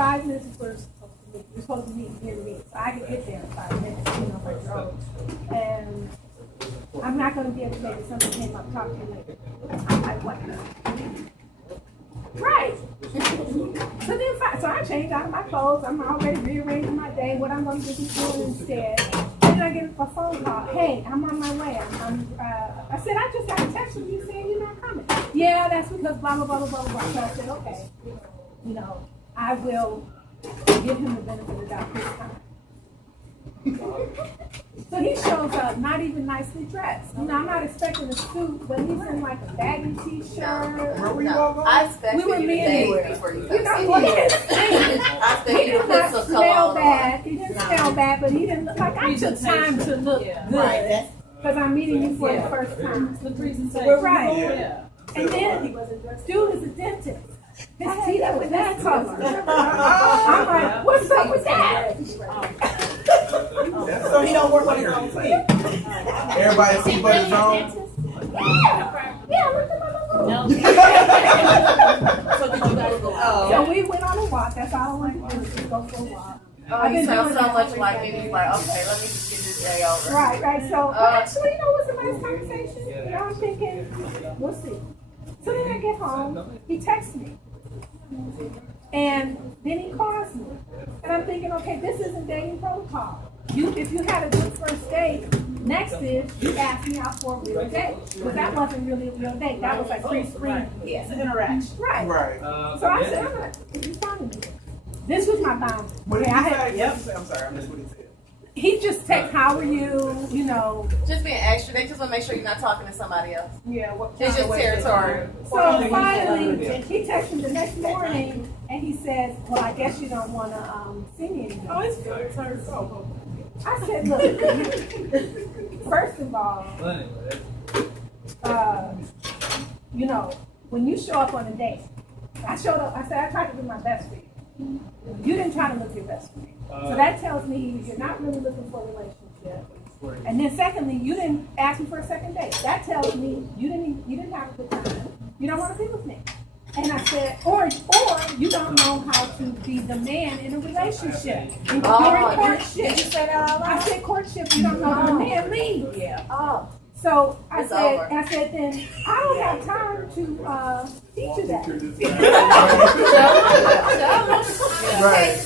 5 minutes before we're supposed to meet near the meeting, so I can get there in 5 minutes, you know, for sure. And I'm not going to be able to make it. Somebody came up, talk to you later. I'm like, what? Right. So I changed out of my clothes. I'm already rearranging my day, what I'm going to be doing instead. And then I get a phone call. Hey, I'm on my way. I said, I just got a text from you saying you're not coming. Yeah, that's because blah, blah, blah, blah, blah, blah. So I said, okay, you know, I will give him the benefit of the doubt this time. So he shows up, not even nicely dressed. You know, I'm not expecting a suit, but he's in like a baggy t-shirt. Where were you all going? I expected We were you to meeting. date before you You know, come well, he see me. didn't stink. I expected He you to did put not some smell cologne bad. on. He didn't smell bad, but he didn't look like I took time to look good. Because I'm meeting you for the first time. The presentation. We're right. Yeah. And then, dude is a dentist. His teeth are with that color. I'm like, what's up with that? So he don't work on his own teeth. Everybody see but his own. Yeah, look at my little. So did you guys go out? So we went on a walk. That's all I want to do is just go for a walk. Oh, you sound so much like me. He's like, okay, let me just get this day over. Right. So actually, you know, it was a nice conversation. You know, I'm thinking, we'll see. So then I get home. He texts me. And then he calls me. And I'm thinking, okay, this isn't dating protocol. If you had a good first date, next is you ask me out for a real date. But that wasn't really a real date. That was like pre-screen. Yeah, it's an interaction. Right. Right. So I said, I'm not responding to this. This was my boundary. What did Okay, he I had- say? What did he say? I'm sorry, I missed what he said. He just texts, how are you? You know. Just being extra. They just want to make sure you're not talking to somebody else. Yeah. It's just territory. So finally, he texted me the next morning, and he says, well, I guess you don't want to see me anymore. Oh, it's good. It's her fault. I said, look, first of all, you know, when you show up on a date, I showed up, I said, I tried to do my best for you. You didn't try to look your best for me. So that tells me you're not really looking for a relationship. And then secondly, you didn't ask me for a second date. That tells me you didn't have a good time. You don't want to be with me. And I said, or you don't know how to be the man in a relationship. During courtship. Did you say that out I loud? said courtship, you don't know how the man leads. Yeah. Oh. So I It's said, over. then I don't have time to teach you that. Right.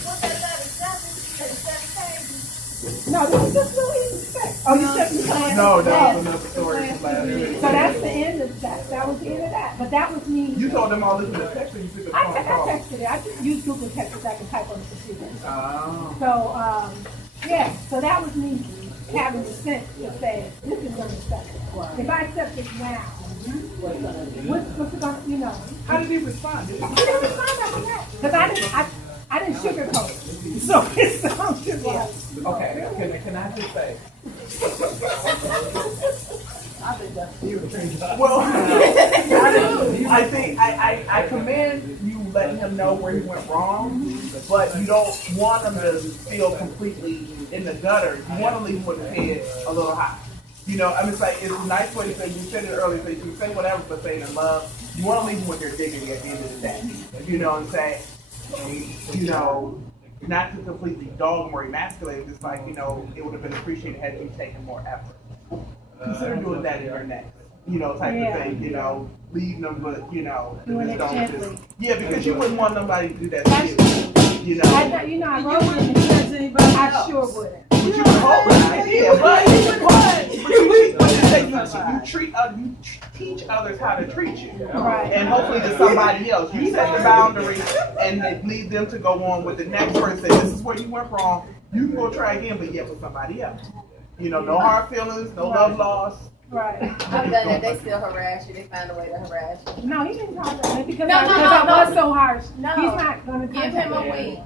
No, this is just really respect. Oh, you said you planned. No, that was another story from last week. So that's the end of that. That was the end of that. But that was me. You told them all this in the text or you took a I phone call? texted it. I just used Google Text so I can type on the computer. Oh. So, yeah. So that was me having the sense to say, this is unacceptable. If I accept this now, what's it going to, you know? How did he respond? He didn't respond after that. Because I didn't sugarcoat it. So it sounded like. Okay, can I just say? Well, I think I commend you letting him know where he went wrong, but you don't want him to feel completely in the gutter. You want to leave him with his head a little high. You know, I mean, it's like, it's a nice way to say, you said it earlier, so you can say whatever, but say it in love. You want to leave him with your dignity at the end of the day. You know what I'm saying? And, you know, not to completely dog him or emasculate him, just like, you know, it would have been appreciated had you taken more effort. Consider doing that in your next, you know, type of thing, you know, leaving them, but, you know, Doing just it don't gently. yeah, because you wouldn't want nobody to do that to you, you know. I wrote it in the I sure wouldn't. But you would hope not, yeah, but you treat you teach others how to treat you, Right. and hopefully to somebody else. You set the boundary and they lead them to go on with the next person. This is where you went wrong. You can go try again, but yet with somebody else. You know, no hard feelings, no love lost. Right. I've done it. They still harass you. They find a way to harass you. No, he didn't talk about it because No, I was so harsh. No. He's not going to Give him a week.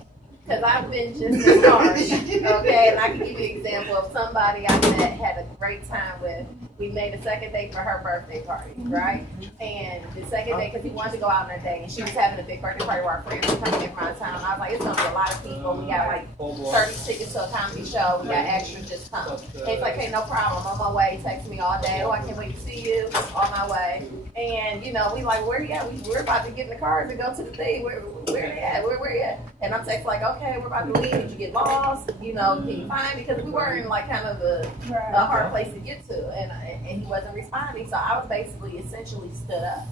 Because I've been just as harsh. Okay, and I can give you an example of somebody I met, had a great time with. We made a second date for her birthday party, right? And the second day, because he wanted to go out on a date, and she was having a big birthday party where our friends were coming in from out of town. I was like, it's going to be a lot of people. We got like 30 tickets to a comedy show. We got extras, just come. And he's like, hey, no problem. I'm on my way. He texted me all day. Oh, I can't wait to see you. On my way. And you know, we like, where you at? We're about to get in the car to go to the thing. Where they at? Where you at? And I'm texting like, okay, we're about to leave. Did you get lost? You know, can you find? Because we were in like kind of a hard place to get to, and he wasn't responding. So I was basically essentially stood up.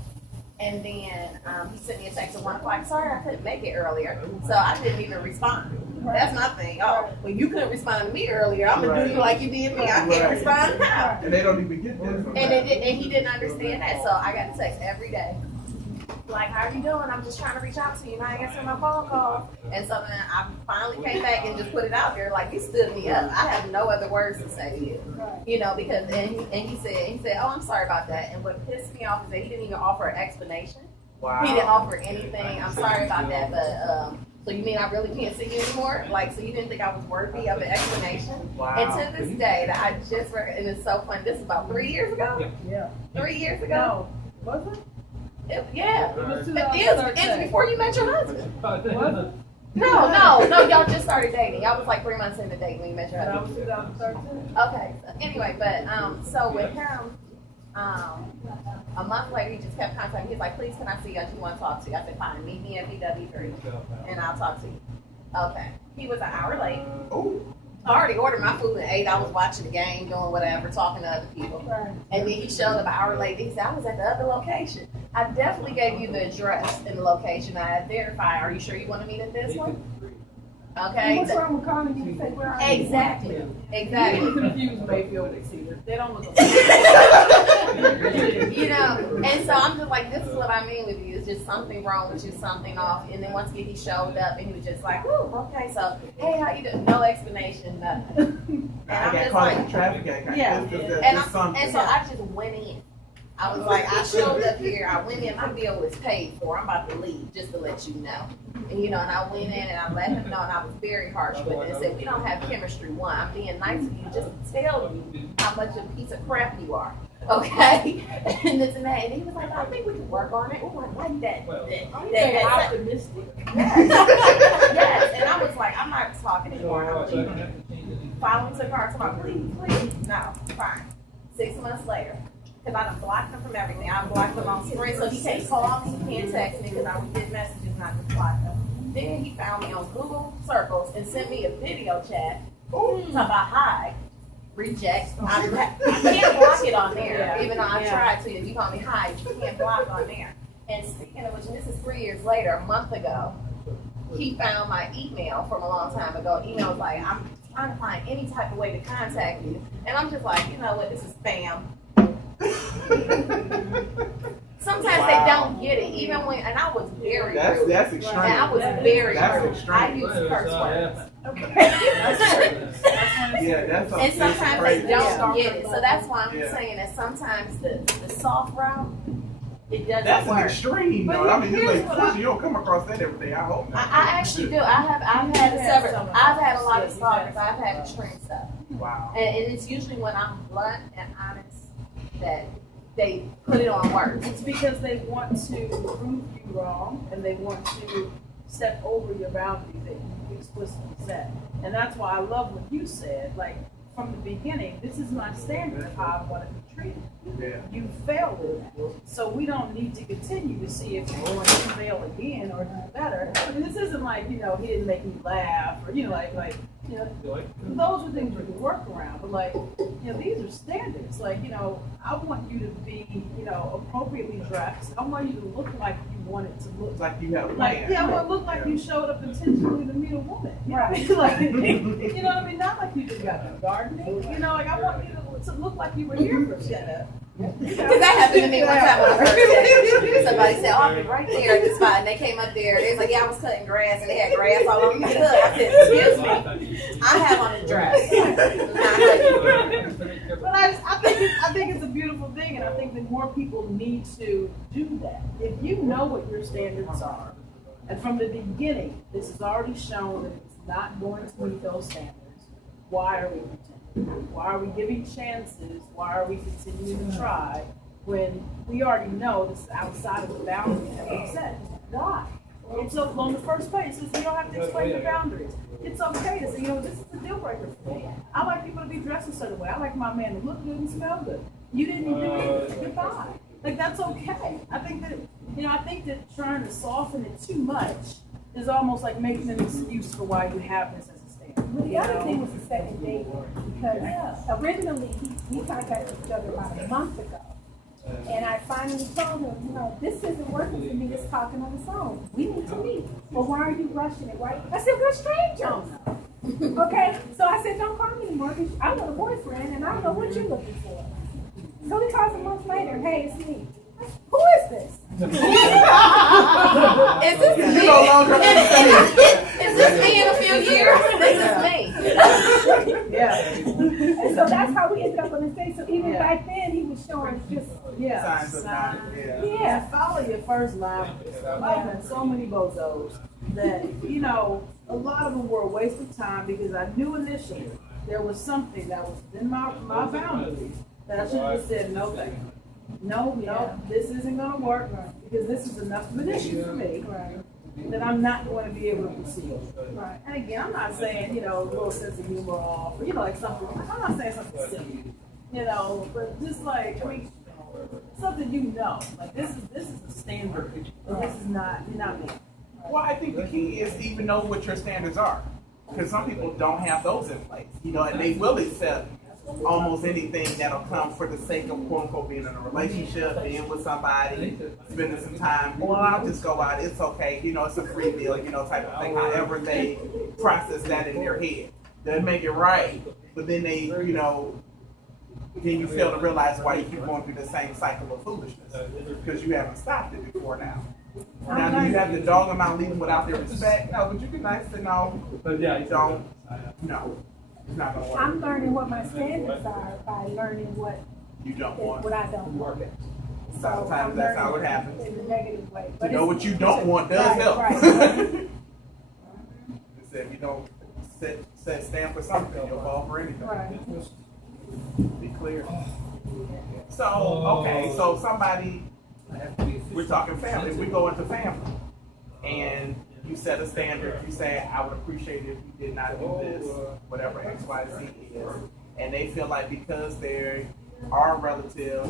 And then he sent me a text at 1 o'clock. Sorry, I couldn't make it earlier, so I didn't even respond. That's my thing. Oh, well, you couldn't respond to me earlier. I'm gonna do you like you did me. I can't respond now. And they don't even get that. And he didn't understand that, so I got a text every day. Like, how are you doing? I'm just trying to reach out to you. Now I answer my phone call. And so then I finally came back and just put it out there. Like, you stood me up. I have no other words to say to you. You know, because, and he said, oh, I'm sorry about that. And what pissed me off is that he didn't even offer an explanation. Wow. He didn't offer anything. I'm sorry about that, but, so you mean I really can't see you anymore? Like, so you didn't think I was worthy of an explanation? Wow. And to this day, that I just, and it's so funny, this is about 3 years ago? Yeah. 3 years ago? No. Was it? Yeah. It was It's before you met your husband. Was it? No, y'all just started dating. Y'all was like 3 months into dating when you met your That husband. was 2013. Okay. So anyway, but so with him, a month later he just kept contacting me. He's like, please can I see you? I just want to talk to you. I said, fine, meet me at BW3 and I'll talk to you. Okay. He was an hour late. Oh. I already ordered my food and ate. I was watching the game, doing whatever, talking to other people. And then he showed up an hour late. He said, I was at the other location. I definitely gave you the address and the location. I identified. Are you sure you want to meet at this one? Okay. What's wrong with calling you and say, where are you? Exactly. You confused Mayfield with Cedar. They don't look You know, and so I'm just like, this is what I mean with you. It's just something wrong with you, something off. And then once again, he showed up and he was just like, oh, okay. So, hey, how you doing? No explanation, nothing. And I'm I got just caught in like, the traffic. and so I just went in. I was like, I showed up here. I went in. My bill was paid for. I'm about to leave, just to let you know. And you know, and I went in and I let him know, and I was very harsh with it and said, we don't have chemistry. One, I'm being nice to you just to tell you how much of a piece of crap you are. Okay, and this and that. And he was like, I think we can work on it. Oh, I like that. That optimistic. Yes. Yes. And I was like, I'm not talking anymore. I'm leaving. Following to the car, tomorrow, please. No, fine. 6 months later. Because I done blocked him from everything. I blocked him on Sprint, so he can't call me, he can't text me, because I would get messages not to block him. Then he found me on Google Circles and sent me a video chat talking about hi, reject. I can't block it on there, even though I tried to. If you call me hi, you can't block on there. And speaking of which, and this is 3 years later, a month ago, he found my email from a long time ago. Email was like, I'm trying to find any type of way to contact you. And I'm just like, you know what, this is spam. Sometimes they don't get it, even when, and I was very rude. That's extreme. And I was very rude. Extreme. I use curse words. And sometimes they don't get it. So that's why I'm saying that sometimes the soft route, it doesn't that's work. An extreme, though. I mean, you don't come across that every day. I hope not. I actually do. I've had a lot of stalkers. I've had extreme stuff. Wow. And it's usually when I'm blunt and honest that they put it on words. It's because they want to prove you wrong and they want to step over your boundaries that you explicitly set. And that's why I love what you said. Like, from the beginning, this is my standard of how I want to be treated. Yeah. You failed with that. So we don't need to continue to see if you're going to fail again or do better. I mean, this isn't like, you know, he didn't make me laugh or, you know, like, you know, those are things we can work around. But like, you know, these are standards. Like, you know, I want you to be, you know, appropriately dressed. I want you to look like you want it to look. Like you have a Like, plan. yeah, I want to look like you showed up intentionally to meet a woman. You know what I mean? Like, you know what I mean? Not like you just got done gardening. You know, like I want you to look like you were here for a minute. Because that happened to me one time on the first day. Somebody said, oh, I'll be right there at the spot. And they came up there. They was like, yeah, I was cutting grass. And they had grass all over me. Look, I said, excuse me. I have on a dress. But I think it's a beautiful thing. And I think that more people need to do that. If you know what your standards are, and from the beginning, this is already shown that it's not going to meet those standards, why are we pretending? Why are we giving chances? Why are we continuing to try when we already know this is outside of the boundaries that we set? Why? And so on the first page, it says you don't have to explain your boundaries. It's okay to say, you know, this is a deal breaker for me. I like people to be dressed a certain way. I like my man to look good and smell good. You didn't do anything. Goodbye. Like, that's okay. I think that trying to soften it too much is almost like making an excuse for why you have this as a standard. Well, the other thing was the second date, because originally we contacted each other about a month ago. And I finally told him, this isn't working for me, just talking on the phone. We need to meet. Well, why are you rushing it? Why? I said, we're strangers. Okay? So I said, don't call me anymore, because I want a boyfriend, and I don't know what you're looking for. So he calls a month later, hey, it's me. Who is this? Is this me? You no longer understand. Is this me in a few years? This is me. Yeah. And so that's how we ended up on the date. So even back then, he was showing just, Signs of not, Yeah, follow your first line. I've had so many bozos that, a lot of them were a waste of time because I knew initially there was something that was in my boundaries that I should have just said, no thank you. No, this isn't gonna work because this is enough of an issue for me that I'm not going to be able to proceed. right. And again, I'm not saying, a little sense of humor off, or, like something, I'm not saying something silly, but just like, something like this is a standard, and this is not me. Well, I think the key is to even know what your standards are. Because some people don't have those in place, and they will accept almost anything that'll come for the sake of quote unquote being in a relationship, being with somebody, spending some time. Well, I'll just go out, it's okay, it's a free meal, type of thing. However they process that in their head. They make it right, but then they, then you fail to realize why you keep going through the same cycle of foolishness. Because you haven't stopped it before now. Now, do you have to dog them out, leave them without their respect? No, but you be nice to know. But yeah, you don't. No, it's not gonna work. I'm learning what my standards are by learning what You don't want. what I don't want. So Sometimes I'm that's how it learning happens. in a negative way. To know what you don't want does help. Right. It said if you don't stand for something, you'll fall for anything. Right. Be clear. So, okay, so somebody, we're talking family, we go into family, and you set a standard, you say, I would appreciate it if you did not do this, whatever X, Y, Z is, and they feel like because they are a relative,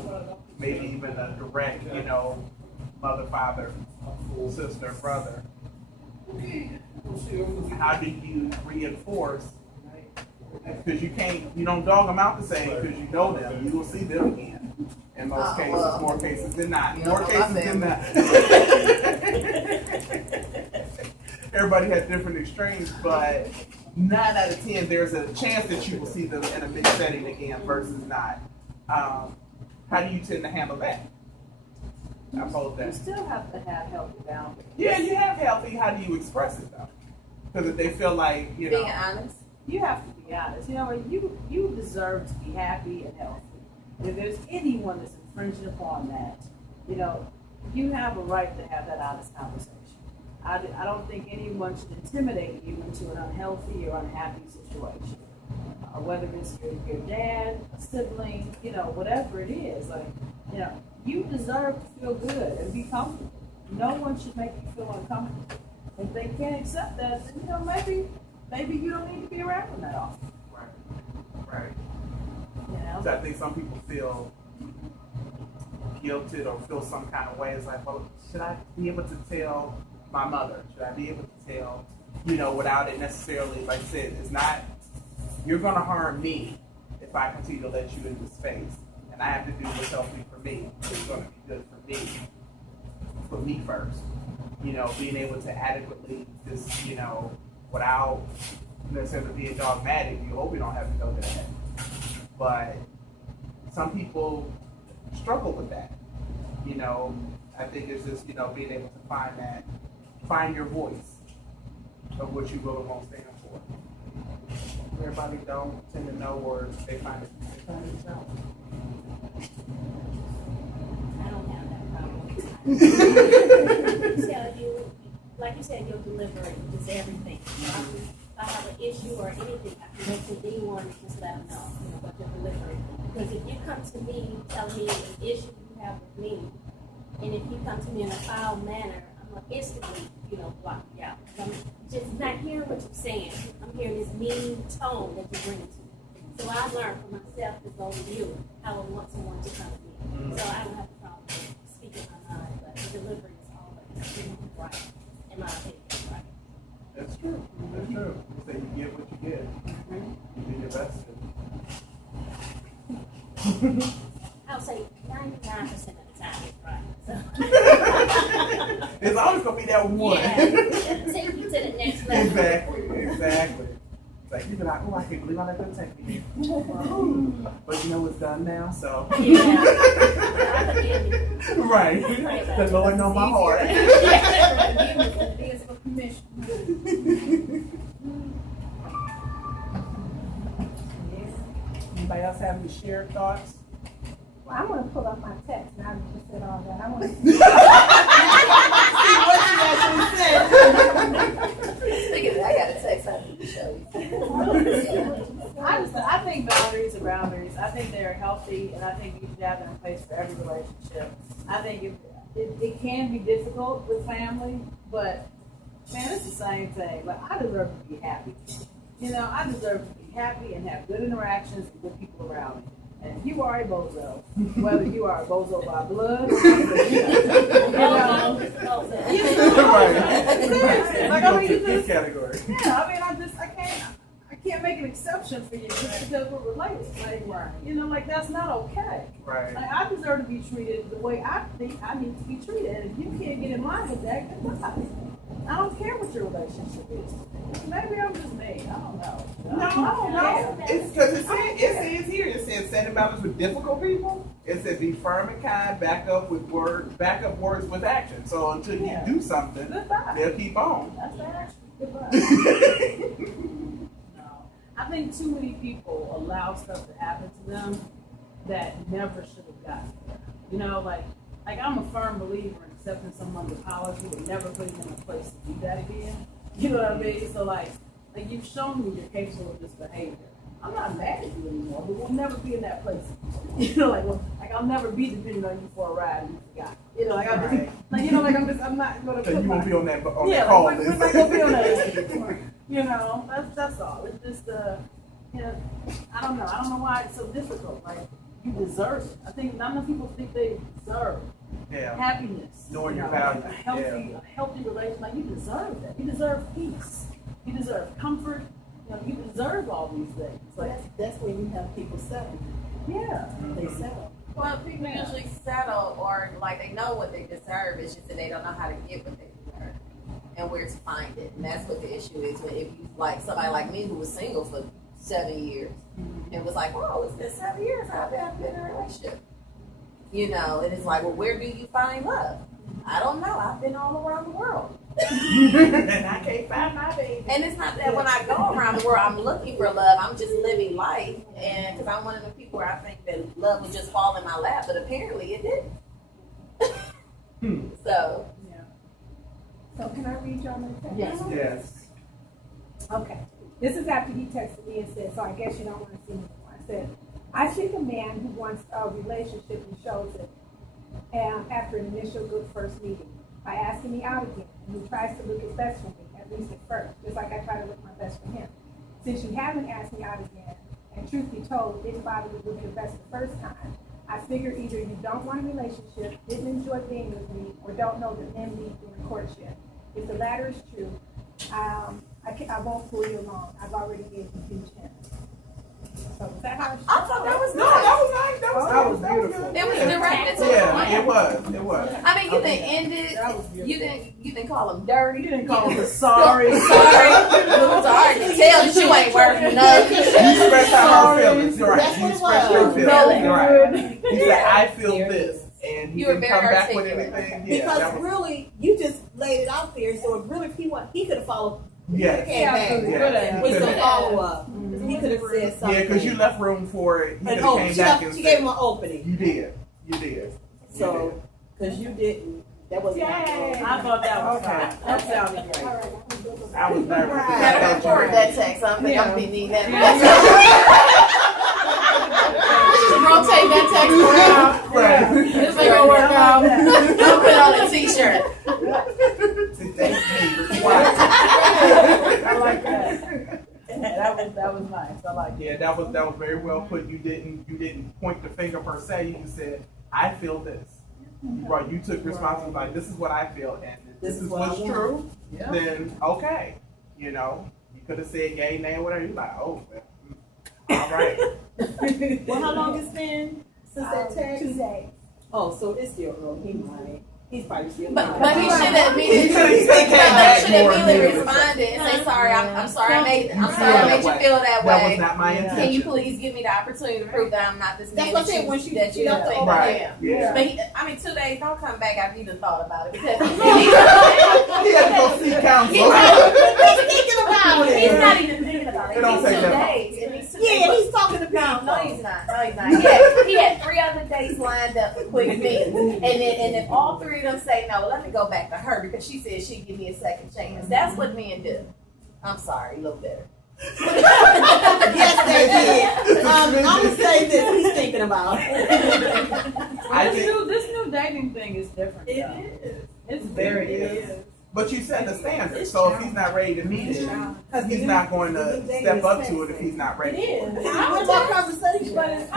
maybe even a direct, mother, father, sister, brother, how do you reinforce? Because you don't dog them out the same because you know them. You will see them again. In most cases, more cases than not. More cases than not. Everybody has different extremes, but 9 out of 10, there's a chance that you will see them in a mixed setting again versus not. How do you tend to handle that? I pose that. You still have to have healthy boundaries. Yeah, you have healthy. How do you express it though? Because if they feel like, Being honest. You have to be honest. You deserve to be happy and healthy. And if there's anyone that's infringing upon that, you have a right to have that honest conversation. I don't think anyone should intimidate you into an unhealthy or unhappy situation. Whether it's your dad, a sibling, whatever it is. You deserve to feel good and be comfortable. No one should make you feel uncomfortable. If they can't accept that, then, maybe you don't need to be around them that often. Right. So I think some people feel guilted or feel some kind of way. It's like, well, should I be able to tell my mother? Should I be able to tell, without it necessarily, like I said, it's not, you're going to harm me if I continue to let you in this space. And I have to do what's healthy for me. It's going to be good for me first. Being able to adequately just, without necessarily being dogmatic, you hope you don't have to go to that. But some people struggle with that. I think it's just, being able to find your voice of what you really want to stand for. Everybody don't tend to know or they find it out. I don't have that problem. Tell you, like you said, your delivery is everything. If I have an issue or anything, I can go to anyone and just let them know, what your delivery. Because if you come to me telling me an issue you have with me, and if you come to me in a foul manner, I'm going to instantly, block you out. I'm just not hearing what you're saying. I'm hearing this mean tone that you're bringing to me. So I learned for myself to go to you how I want someone to come to me. So I don't have a problem with right, in my opinion, right? That's true. That's true. So you get what you get. You do your best. I would say 99% of the time it's right. So. It's always gonna be that one. Yeah, it'll take you to the next level. Exactly. It's like you be like, oh, I can't believe I let them take me. But you know it's done now, so. Yeah. I forgive you. Right. The Lord know my heart. It's for permission. Anybody else have any shared thoughts? Well, I'm gonna pull up my text now that you said all that. I want to Speaking of that, I got a text after the show. I think boundaries are boundaries. I think they're healthy, and I think you should have them in place for every relationship. I think it can be difficult with family, but man, it's the same thing. Like, I deserve to be happy. You know, I deserve to be happy and have good interactions with good people around me. And if you are a bozo, whether you are a bozo by blood, or seriously, like, I mean, you this just, category. yeah, I mean, I can't make an exception for you just because we're related. Like, you know, like, that's not okay. Right. Like, I deserve to be treated the way I think I need to be treated. And if you can't get in line with that, then goodbye. I don't care what your relationship is. Maybe I'm just me. I don't know. No. It's because it says here, it says setting boundaries with difficult people. It says be firm and kind, back up words with action. So until you do something, Goodbye. they'll keep on. That's the action. Goodbye. No. I think too many people allow stuff to happen to them that never should have gotten there. You know, like I'm a firm believer in accepting someone's apology and never putting them in a place to do that again. You know what I mean? So like you've shown me you're capable of this behavior. I'm not mad at you anymore, but we'll never be in that place. You know, like I'll never be dependent on you for a ride and you forgot. You know, like I'm just, like, you know, like I'm not gonna So put you won't be on that call like, list. we're not gonna be on that list. You know, that's all. It's just you know, I don't know why it's so difficult. Like, you deserve it. I think not enough people think they deserve happiness. Knowing your like value. a healthy relationship. Like, you deserve that. You deserve peace. You deserve comfort. You know, you deserve all these things. Like, That's when you have people settle. yeah. They settle. Well, people usually settle or like they know what they deserve. It's just that they don't know how to get what they deserve and where to find it. And that's what the issue is. When if you like somebody like me who was single for 7 years and was like, "Whoa, it's been 7 years. I've been in a relationship." You know, and it's like, well, where do you find love? I don't know. I've been all around the world. And I can't find my baby. And it's not that when I go around the world, I'm looking for love. I'm just living life. And because I'm one of the people where I think that love would just fall in my lap, but apparently it didn't. So. So can I read y'all my text? Yes. Okay. This is after he texted me and said, so I guess you don't want to see me anymore. I said, I think a man who wants a relationship and shows it after an initial good first meeting by asking me out again, and he tries to look his best for me, at least at first, just like I try to look my best for him. Since you haven't asked me out again, and truth be told, didn't bother to look your best the first time, I figure either you don't want a relationship, didn't enjoy being with me, or don't know the men lead during courtship. If the latter is true, I won't pull you along. I've already given you huge hints. So is that how I thought that was No, nice. that was nice. That was beautiful. It was directed to the Yeah, point. it was. I mean, you didn't end it. That was beautiful. You didn't call him dirty. You didn't call them sorry. Sorry. Sorry to tell that you ain't worth nothing. You expressed how her feelings. You're right. That's You what it expressed was. your feelings. You're right. He Good. said, I feel this. And he You were didn't very come back with articulate. anything. Yeah, Because that was, really, you just laid it out there. So if really he could have followed. yes. Came back Yeah. with some Yeah, follow up. He could have said something. because you left room for it. He could And have came back and she gave him said, an opening. you did. You did. So, because you didn't. That was not Yay. good. I thought that was Okay. fine. That sounded All great. right, I'm gonna go with I was nervous. Right. I Better thought you record were- that text. I'm Yeah. gonna be needing that. Just rotate that text around. Right. This ain't gonna work out. Don't put it on a t-shirt. Thank you. Why? I like that. That was nice. I like it. Yeah, that was very well put. You didn't point the finger per se. You said, I feel this. Right. You took responsibility. Like, this is what I feel, and This is what I was want. true, Yeah. then okay. You know, you could have said gay name, whatever. You like, oh, well, all right. Well, how long it's been since that text? 2 days. Oh, so it's still early. He's probably still. But he should have He could have immediately immediately responded and say, sorry, I'm sorry I made you that feel that That was way. not my intention. Can you please give me the opportunity to prove that I'm not this man That's what I that said you when she that you left the think open I Right. am? Yeah. But I mean, 2 days, don't come back after you done thought about it because He had to go see counsel. He's thinking about he's it. not even thinking about It it. don't He's take 2 that long. days. And he's 2 Yeah, days. he's talking to people. No, he's not. No, he's not. He had 3 other dates lined up with me, and if all 3 of them say no, let me go back to her because she said she'd give me a second chance. That's what men do. I'm sorry, a little bitter. Yes, they did. I'm gonna say this. He's thinking about it. I This think, this new dating thing is different. It though. is. It's It very is. but you set the standard. So if he's not ready to meet it, he's not going to step up to it if he's not ready. It is. What about conversation? Because his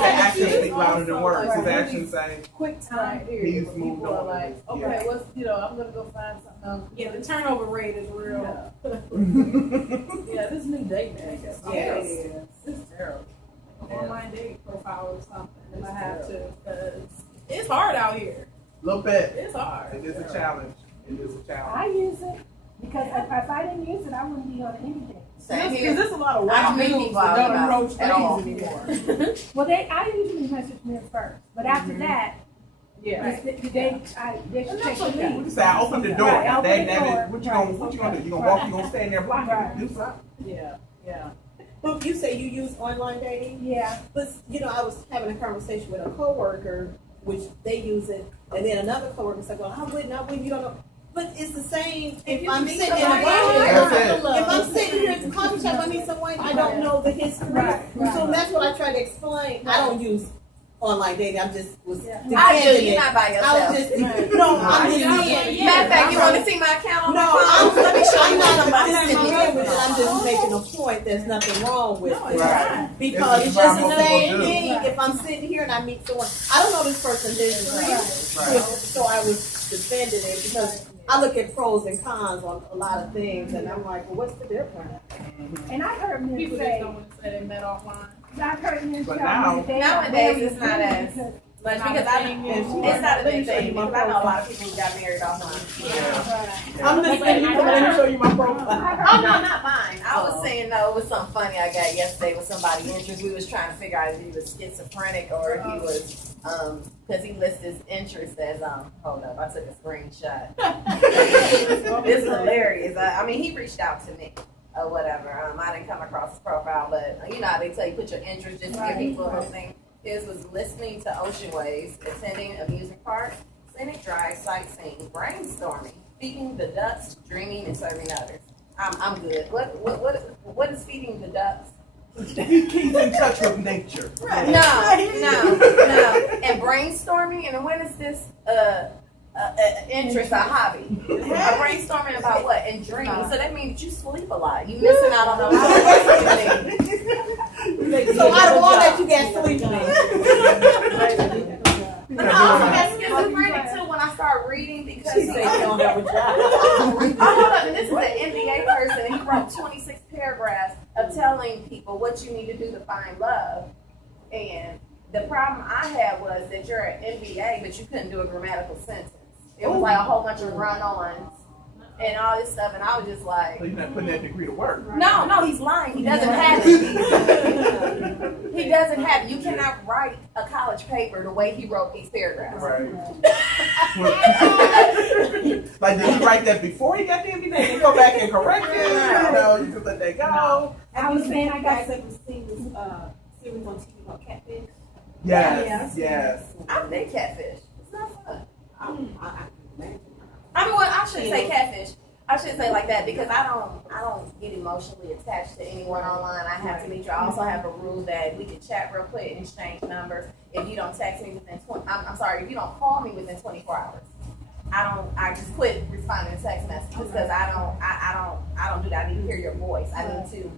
actions speak louder than words. His actions say, quick time period. He's where moved people are on. like, Yeah. okay, what's I'm gonna go find something else. Yeah, the turnover rate is real. Yeah, this new dating thing is Yes. terrible. It's terrible. Online dating profile or something, and I have to, Because it's hard out here. little bit. It's hard. It is a challenge. It is a challenge. I use it because if I didn't use it, I wouldn't be on anything. Same Because here. there's a lot of I wild don't meet dudes people that out don't and approach about at all. ladies anymore. Well, I usually message men first, but after that, Yeah. they should check the We lead. just say, I open the door. Right, open That the door. what you gonna do? You gonna walk? You gonna stand there blocking it? Do something. Yeah. Yeah. But you say you use online dating? Yeah, But, I was having a conversation with a coworker, which they use it, and then another coworker said, well, I wouldn't, you don't know. But it's the same if I'm sitting in a bar. That's it. If I'm sitting here at the coffee shop, I meet someone, I don't know the history. Right. So that's what I try to explain. I don't use online dating, I just was Yeah. defending I do. You're it. not by I yourself. was just, no, I'm just saying. Matter of fact, you want to see my account on No, my phone? Let me show I'm you not somebody. disagreeing with it, I'm just making a point, there's nothing wrong with it. Right. Because It's it's just the what same people do. thing, if I'm sitting here and I meet someone, I don't know this person's history, Right. so I was defending it, because I look at pros and cons on a lot of things, and I'm like, well, what's the difference? and I heard men People just say, don't want to say they met offline. I've heard men But tell now- me that they Nowadays, are it's not very as- because- But because I know, it's not a big thing you my because I know a profile. lot of people who got married offline. Yeah. I'm listening, you let me show you my profile. Oh, no, not mine. I was saying, no, it was something funny I got yesterday with somebody interest. We was trying to figure out if he was schizophrenic or if he was, because he listed his interest as, hold up, I took a screenshot. It's hilarious. I mean, he reached out to me or whatever. I didn't come across his profile, but you know how they tell you put your interest just to give people a little thing. His was listening to ocean waves, attending amusement parks, scenic drives, sightseeing, brainstorming, feeding the ducks, dreaming, and serving others. I'm good. What is feeding the ducks? He's in touch with nature. No. And brainstorming, and when is this interest, a hobby? Brainstorming about what? And dreaming. So that means you sleep a lot. You missing out on those things. So out of all that, you got sleeping. But I also got schizophrenic too when I start reading because She said you don't have a job. Oh, hold up, and this is an MBA person, and he wrote 26 paragraphs of telling people what you need to do to find love. And the problem I had was that you're an MBA, but you couldn't do a grammatical sentence. It was like a whole bunch of run-ons and all this stuff, and I was just like, So you're not putting that degree to work. no, he's lying. He doesn't have it. He doesn't have it. You cannot write a college paper the way he wrote these paragraphs. Right. Like, did you write that before he got the MBA? Did you go back and correct it? No, you could let that go. I was saying I got ever seen this series on TV called Catfish? Yes. I think catfish. It's not fun. I I mean, well, I shouldn't say catfish. I shouldn't say like that because I don't get emotionally attached to anyone online. I have to meet you. I also have a rule that we can chat real quick and exchange numbers. If you don't text me within if you don't call me within 24 hours, I just quit responding to text messages because I don't do that. I need to hear your voice. I need to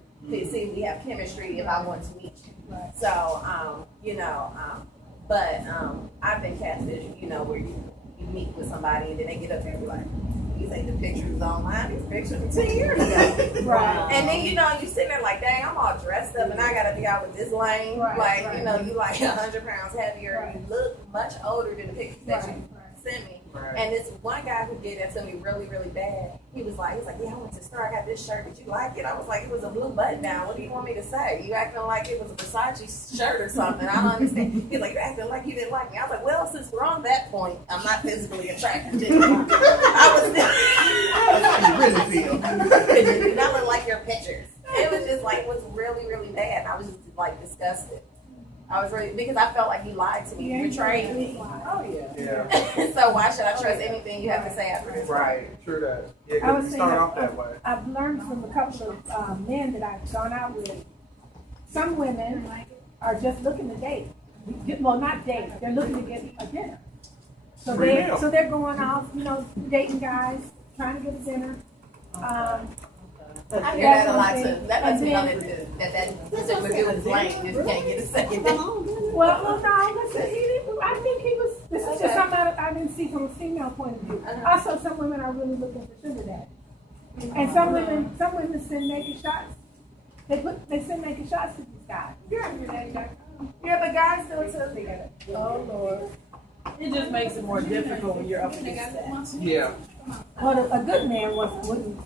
see if we have chemistry if I want to meet you. So, but I've been catfished, where you meet with somebody and then they get up there and be like, these ain't the pictures online. These pictures from 10 years ago. Right. And then, you sitting there like, dang, I'm all dressed up and I gotta be out with this lane. Right, like, right. you like 100 pounds heavier Right. and you look much older than the pictures that Right, you right. sent me. Right. And this one guy who did that to me really, really bad, he was like, yeah, I went to the store, I got this shirt, did you like it? I was like, it was a blue button down. What do you want me to say? You acting like it was a Versace shirt or something. I don't understand. He's like, you're acting like you didn't like me. I was like, well, since we're on that point, I'm not physically attracted to you. You really feel. I do not look like your pictures. It was just like, it was really, really bad. I was just like disgusted. I was really, because I felt like he lied to me, Yeah, he betrayed me. Oh, yeah. Yeah. So why should I trust anything you have to say after this? Right. True that. Yeah, I was because you saying, start off that way. I've learned from a couple of men that I've gone out with. Some women are just looking to date. Well, not date. They're looking to get a dinner. So Free meal. they're going off, dating guys, trying to get a dinner. I hear that a lot too. That lets And me know then- that particular dude is lame if you can't get a second. Well, no, listen, I think he was, this is just something I didn't see from a female point of view. Also, some women are really looking for sugar daddy. And some women send naked shots. They send naked shots to these guys. You're on your daddy.com. Yeah, but guys do it too. Oh, Lord. It just makes it more difficult when you're up against that. Yeah. Well, a good man wouldn't,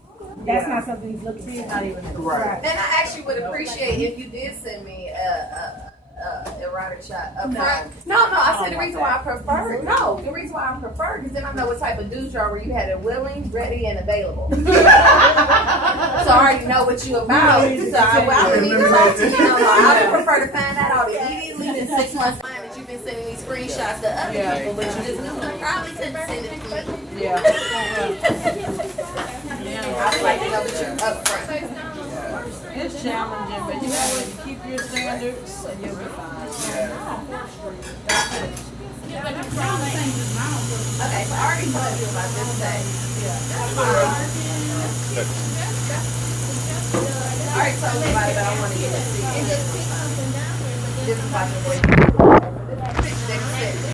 that's not something he's looking for. Not even. Right. And I actually would appreciate if you did send me a erotic shot up front. No, I said the reason why I prefer. No, the reason why I prefer because then I know what type of dude you are where you had it willing, ready, and available. So I already know what you about. So I don't need to talk to you no more. I would prefer to find that out immediately than 6 months later that you've been sending these screenshots to other people, but you just probably couldn't send it to me. Yeah. I would like to know what you're up front. It's challenging, but you gotta keep your standards and you'll be fine. Okay, so I already told you about this day. I already told you about it, but I want to get to see it. This is about your boyfriend.